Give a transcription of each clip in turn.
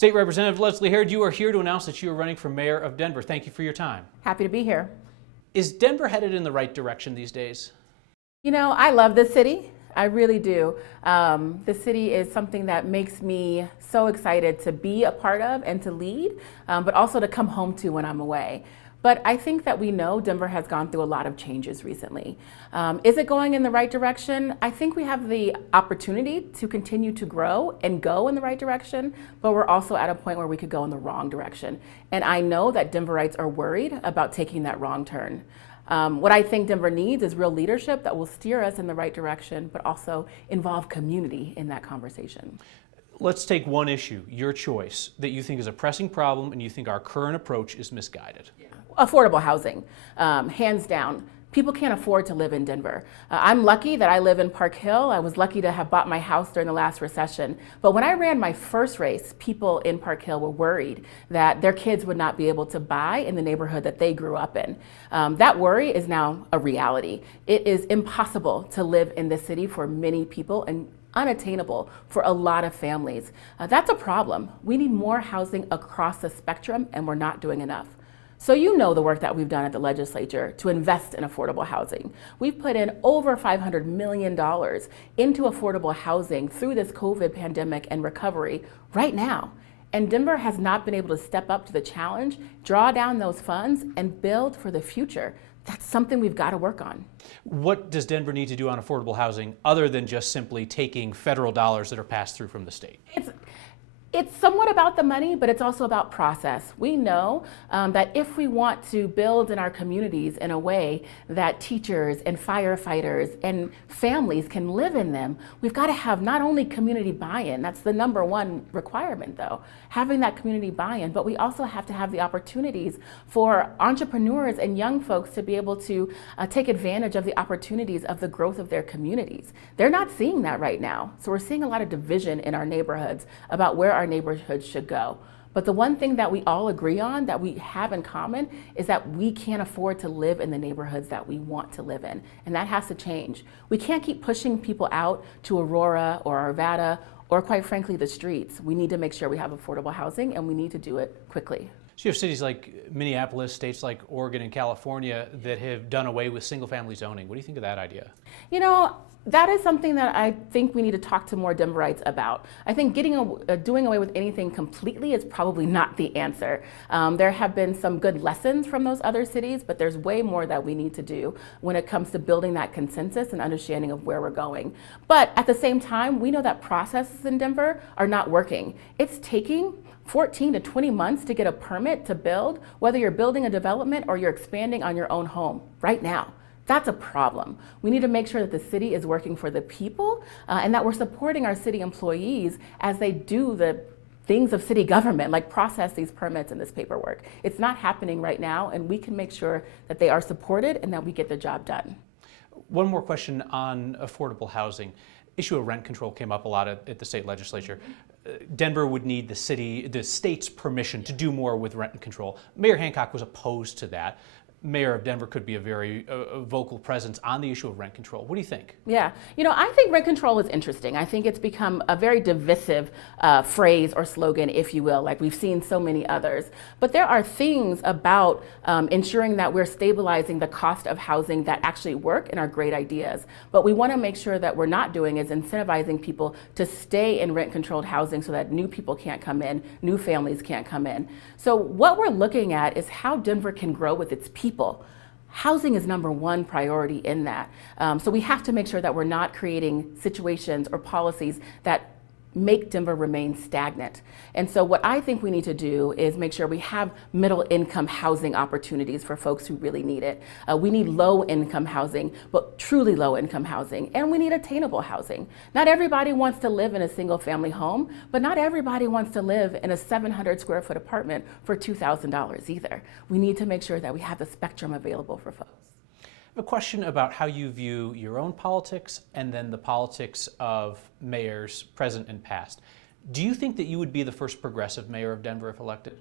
State Representative Leslie Haird, you are here to announce that you are running for mayor of Denver. Thank you for your time. Happy to be here. Is Denver headed in the right direction these days? You know, I love this city. I really do. The city is something that makes me so excited to be a part of and to lead, but also to come home to when I'm away. But I think that we know Denver has gone through a lot of changes recently. Is it going in the right direction? I think we have the opportunity to continue to grow and go in the right direction, but we're also at a point where we could go in the wrong direction. And I know that Denverites are worried about taking that wrong turn. What I think Denver needs is real leadership that will steer us in the right direction, but also involve community in that conversation. Let's take one issue, your choice, that you think is a pressing problem and you think our current approach is misguided. Yeah. Affordable housing, hands down. People can't afford to live in Denver. I'm lucky that I live in Park Hill. I was lucky to have bought my house during the last recession. But when I ran my first race, people in Park Hill were worried that their kids would not be able to buy in the neighborhood that they grew up in. That worry is now a reality. It is impossible to live in this city for many people and unattainable for a lot of families. That's a problem. We need more housing across the spectrum, and we're not doing enough. So you know the work that we've done at the legislature to invest in affordable housing. We've put in over $500 million into affordable housing through this COVID pandemic and recovery right now. And Denver has not been able to step up to the challenge, draw down those funds, and build for the future. That's something we've got to work on. What does Denver need to do on affordable housing other than just simply taking federal dollars that are passed through from the state? It's somewhat about the money, but it's also about process. We know that if we want to build in our communities in a way that teachers and firefighters and families can live in them, we've got to have not only community buy-in, that's the number one requirement though, having that community buy-in, but we also have to have the opportunities for entrepreneurs and young folks to be able to take advantage of the opportunities of the growth of their communities. They're not seeing that right now. So we're seeing a lot of division in our neighborhoods about where our neighborhoods should go. But the one thing that we all agree on, that we have in common, is that we can't afford to live in the neighborhoods that we want to live in. And that has to change. We can't keep pushing people out to Aurora or Arvada or, quite frankly, the streets. We need to make sure we have affordable housing, and we need to do it quickly. So you have cities like Minneapolis, states like Oregon and California that have done away with single-family zoning. What do you think of that idea? You know, that is something that I think we need to talk to more Denverites about. I think doing away with anything completely is probably not the answer. There have been some good lessons from those other cities, but there's way more that we need to do when it comes to building that consensus and understanding of where we're going. But at the same time, we know that processes in Denver are not working. It's taking 14 to 20 months to get a permit to build, whether you're building a development or you're expanding on your own home right now. That's a problem. We need to make sure that the city is working for the people and that we're supporting our city employees as they do the things of city government, like process these permits and this paperwork. It's not happening right now, and we can make sure that they are supported and that we get the job done. One more question on affordable housing. Issue of rent control came up a lot at the state legislature. Denver would need the state's permission to do more with rent control. Mayor Hancock was opposed to that. Mayor of Denver could be a very vocal presence on the issue of rent control. What do you think? Yeah, you know, I think rent control is interesting. I think it's become a very divisive phrase or slogan, if you will, like we've seen so many others. But there are things about ensuring that we're stabilizing the cost of housing that actually work and are great ideas. But we want to make sure that we're not doing is incentivizing people to stay in rent-controlled housing so that new people can't come in, new families can't come in. So what we're looking at is how Denver can grow with its people. Housing is number one priority in that. So we have to make sure that we're not creating situations or policies that make Denver remain stagnant. And so what I think we need to do is make sure we have middle income housing opportunities for folks who really need it. We need low income housing, but truly low income housing. And we need attainable housing. Not everybody wants to live in a single family home, but not everybody wants to live in a 700 square foot apartment for $2,000 either. We need to make sure that we have the spectrum available for folks. A question about how you view your own politics and then the politics of mayors present and past. Do you think that you would be the first progressive mayor of Denver if elected?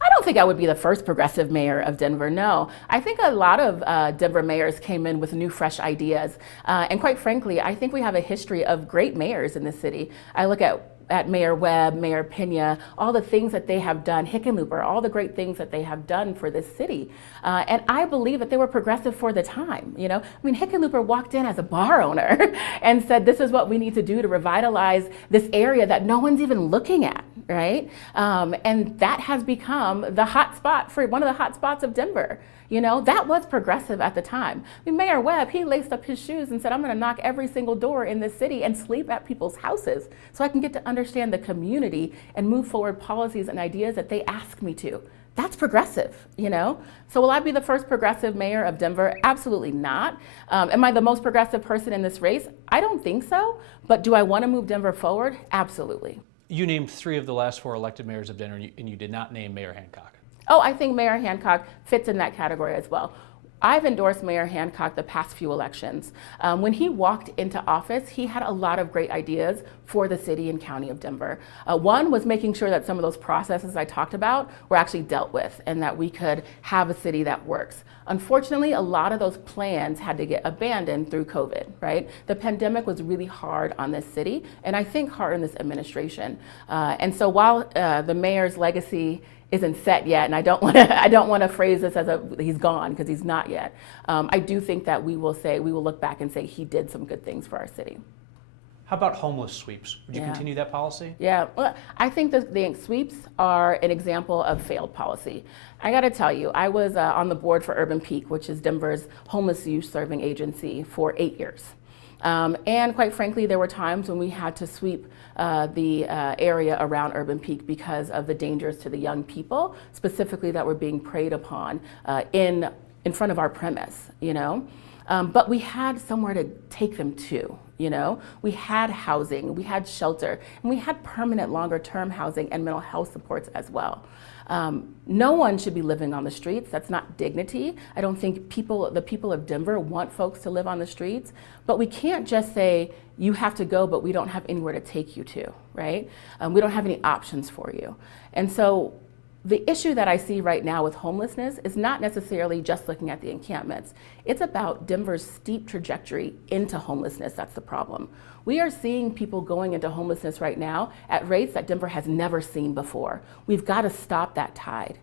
I don't think I would be the first progressive mayor of Denver, no. I think a lot of Denver mayors came in with new, fresh ideas. And quite frankly, I think we have a history of great mayors in the city. I look at at Mayor Webb, Mayor Pena, all the things that they have done, Hickenlooper, all the great things that they have done for this city. And I believe that they were progressive for the time, you know? I mean, Hickenlooper walked in as a bar owner and said, this is what we need to do to revitalize this area that no one's even looking at, right? And that has become the hot spot for one of the hot spots of Denver. You know, that was progressive at the time. I mean, Mayor Webb, he laced up his shoes and said, I'm going to knock every single door in this city and sleep at people's houses so I can get to understand the community and move forward policies and ideas that they ask me to. That's progressive, you know? So will I be the first progressive mayor of Denver? Absolutely not. Am I the most progressive person in this race? I don't think so. But do I want to move Denver forward? Absolutely. You named 3 of the last 4 elected mayors of Denver, and you did not name Mayor Hancock. Oh, I think Mayor Hancock fits in that category as well. I've endorsed Mayor Hancock the past few elections. When he walked into office, he had a lot of great ideas for the city and county of Denver. One was making sure that some of those processes I talked about were actually dealt with and that we could have a city that works. Unfortunately, a lot of those plans had to get abandoned through COVID, right? The pandemic was really hard on this city, and I think hard on this administration. And so while the mayor's legacy isn't set yet, and I don't want to phrase this as he's gone, because he's not yet. I do think that we will look back and say he did some good things for our city. How about homeless sweeps? Would you continue that policy? Yeah, well, I think the sweeps are an example of failed policy. I got to tell you, I was on the board for Urban Peak, which is Denver's homeless youth serving agency, for 8 years. And quite frankly, there were times when we had to sweep the area around Urban Peak because of the dangers to the young people, specifically that were being preyed upon in front of our premise, you know. But we had somewhere to take them to, you know. We had housing, we had shelter, and we had permanent longer-term housing and mental health supports as well. No one should be living on the streets. That's not dignity. I don't think the people of Denver want folks to live on the streets, but we can't just say, you have to go, but we don't have anywhere to take you to, right? We don't have any options for you. And so the issue that I see right now with homelessness is not necessarily just looking at the encampments. It's about Denver's steep trajectory into homelessness. That's the problem. We are seeing people going into homelessness right now at rates that Denver has never seen before. We've got to stop that tide.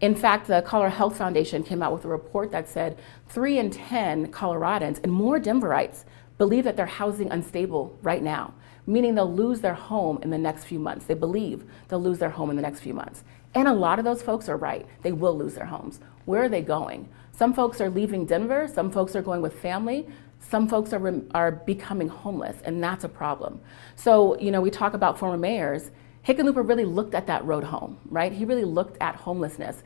In fact, the Colorado Health Foundation came out with a report that said 3 in 10 Coloradans and more Denverites believe that they're housing unstable right now, meaning they'll lose their home in the next few months. They believe they'll lose their home in the next few months. And a lot of those folks are right. They will lose their homes. Where are they going? Some folks are leaving Denver. Some folks are going with family. Some folks are becoming homeless, and that's a problem. So, you know, we talk about former mayors. Hickenlooper really looked at that road home, right? He really looked at homelessness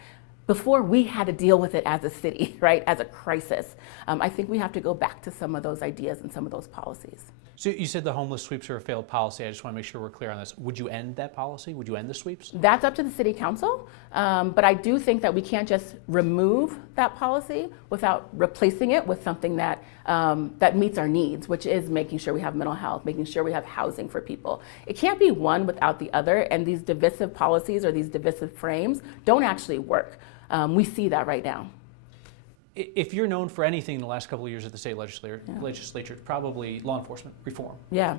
before we had to deal with it as a city, right, as a crisis. I think we have to go back to some of those ideas and some of those policies. So you said the homeless sweeps are a failed policy. I just want to make sure we're clear on this. Would you end that policy? Would you end the sweeps? That's up to the city council, but I do think that we can't just remove that policy without replacing it with something that that meets our needs, which is making sure we have mental health, making sure we have housing for people. It can't be one without the other, and these divisive policies or these divisive frames don't actually work. We see that right now. If you're known for anything in the last couple of years at the state legislature, it's probably law enforcement reform. Yeah.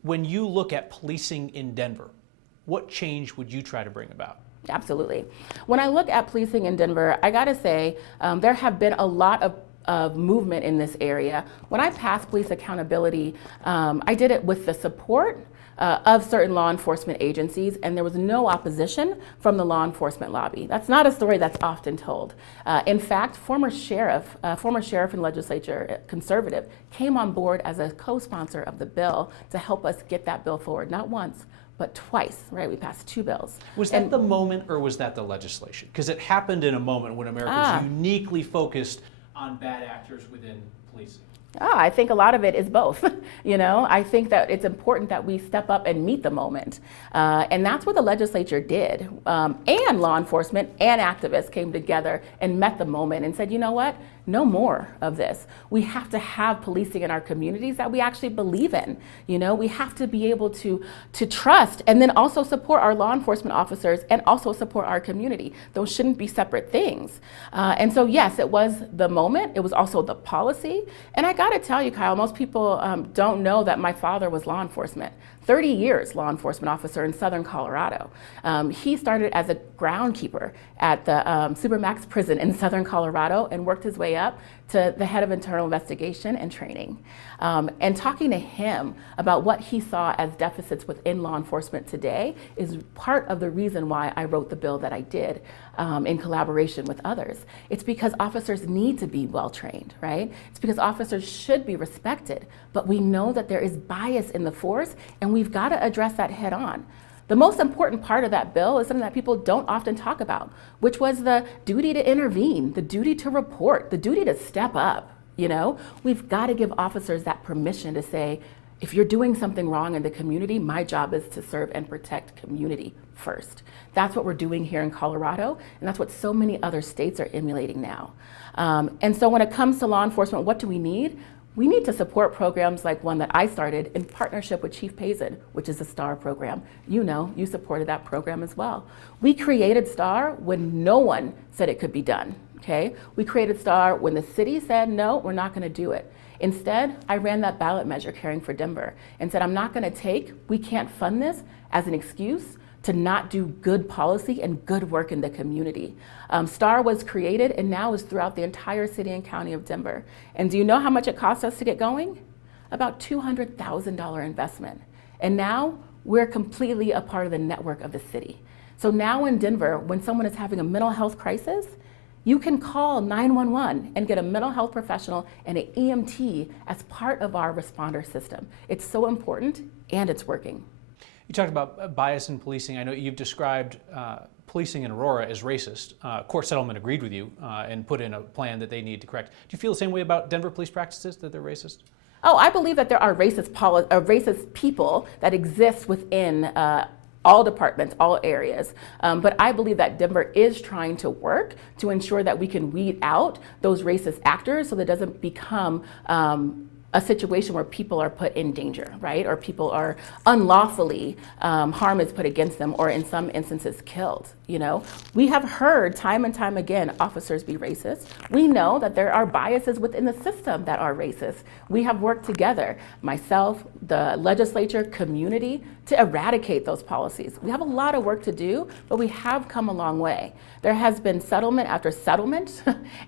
When you look at policing in Denver, what change would you try to bring about? Absolutely. When I look at policing in Denver, I gotta say there have been a lot of movement in this area. When I passed police accountability, I did it with the support of certain law enforcement agencies, and there was no opposition from the law enforcement lobby. That's not a story that's often told. In fact, former sheriff in legislature, conservative, came on board as a co-sponsor of the bill to help us get that bill forward, not once, but twice, right? We passed 2 bills. Was that the moment, or was that the legislation? Because it happened in a moment when America was uniquely focused on bad actors within policing. I think a lot of it is both. You know, I think that it's important that we step up and meet the moment. And that's what the legislature did. And law enforcement and activists came together and met the moment and said, you know what? No more of this. We have to have policing in our communities that we actually believe in. You know, we have to be able to trust and then also support our law enforcement officers and also support our community. Those shouldn't be separate things. And so, yes, it was the moment. It was also the policy. And I got to tell you, Kyle, most people don't know that my father was law enforcement. 30 years law enforcement officer in Southern Colorado. He started as a groundkeeper at the Supermax prison in Southern Colorado and worked his way up to the head of internal investigation and training. And talking to him about what he saw as deficits within law enforcement today is part of the reason why I wrote the bill that I did in collaboration with others. It's because officers need to be well trained, right? It's because officers should be respected, but we know that there is bias in the force and we've got to address that head on. The most important part of that bill is something that people don't often talk about, which was the duty to intervene, the duty to report, the duty to step up. You know, we've got to give officers that permission to say, if you're doing something wrong in the community, my job is to serve and protect community first. That's what we're doing here in Colorado, and that's what so many other states are emulating now. And so when it comes to law enforcement, what do we need? We need to support programs like one that I started in partnership with Chief Pazin, which is the STAR program. You know, you supported that program as well. We created STAR when no one said it could be done, okay? We created STAR when the city said, no, we're not gonna do it. Instead, I ran that ballot measure, Caring for Denver, and said, I'm not gonna take, we can't fund this as an excuse to not do good policy and good work in the community. STAR was created and now is throughout the entire city and county of Denver. And do you know how much it cost us to get going? About $200,000 investment. And now we're completely a part of the network of the city. So now in Denver, when someone is having a mental health crisis, you can call 911 and get a mental health professional and an EMT as part of our responder system. It's so important and it's working. You talked about bias in policing. I know you've described policing in Aurora as racist. Court settlement agreed with you and put in a plan that they need to correct. Do you feel the same way about Denver police practices, that they're racist? Oh, I believe that there are racist people that exist within all departments, all areas. But I believe that Denver is trying to work to ensure that we can weed out those racist actors so that it doesn't become a situation where people are put in danger, right? Or people are unlawfully, harm is put against them, or in some instances killed, you know? We have heard time and time again officers be racist. We know that there are biases within the system that are racist. We have worked together, myself, the legislature, community, to eradicate those policies. We have a lot of work to do, but we have come a long way. There has been settlement after settlement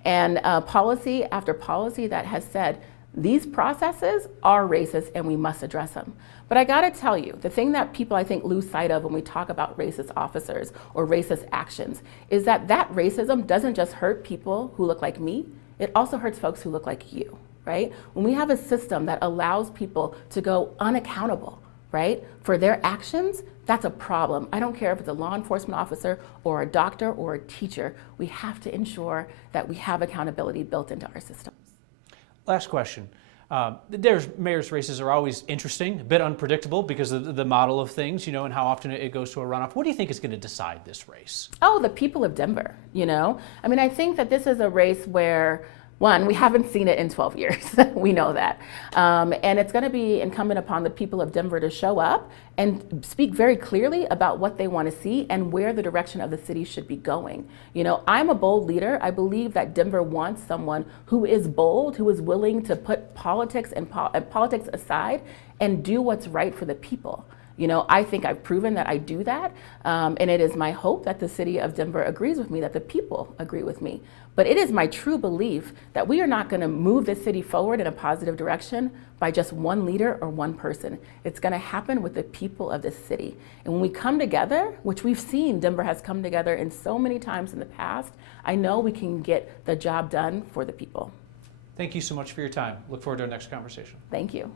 and policy after policy that has said, these processes are racist and we must address them. But I gotta tell you, the thing that people I think lose sight of when we talk about racist officers or racist actions is that that racism doesn't just hurt people who look like me, it also hurts folks who look like you, right? When we have a system that allows people to go unaccountable, right, for their actions, that's a problem. I don't care if it's a law enforcement officer or a doctor or a teacher, we have to ensure that we have accountability built into our systems. Last question. Mayor's races are always interesting, a bit unpredictable because of the model of things, you know, and how often it goes to a runoff. What do you think is going to decide this race? Oh, the people of Denver, you know? I mean, I think that this is a race where, one, we haven't seen it in 12 years. We know that. And it's going to be incumbent upon the people of Denver to show up and speak very clearly about what they want to see and where the direction of the city should be going. You know, I'm a bold leader. I believe that Denver wants someone who is bold, who is willing to put politics and politics aside and do what's right for the people. You know, I think I've proven that I do that, and it is my hope that the city of Denver agrees with me, that the people agree with me. But it is my true belief that we are not going to move the city forward in a positive direction by just one leader or one person. It's going to happen with the people of this city. And when we come together, which we've seen Denver has come together in so many times in the past, I know we can get the job done for the people. Thank you so much for your time. Look forward to our next conversation. Thank you.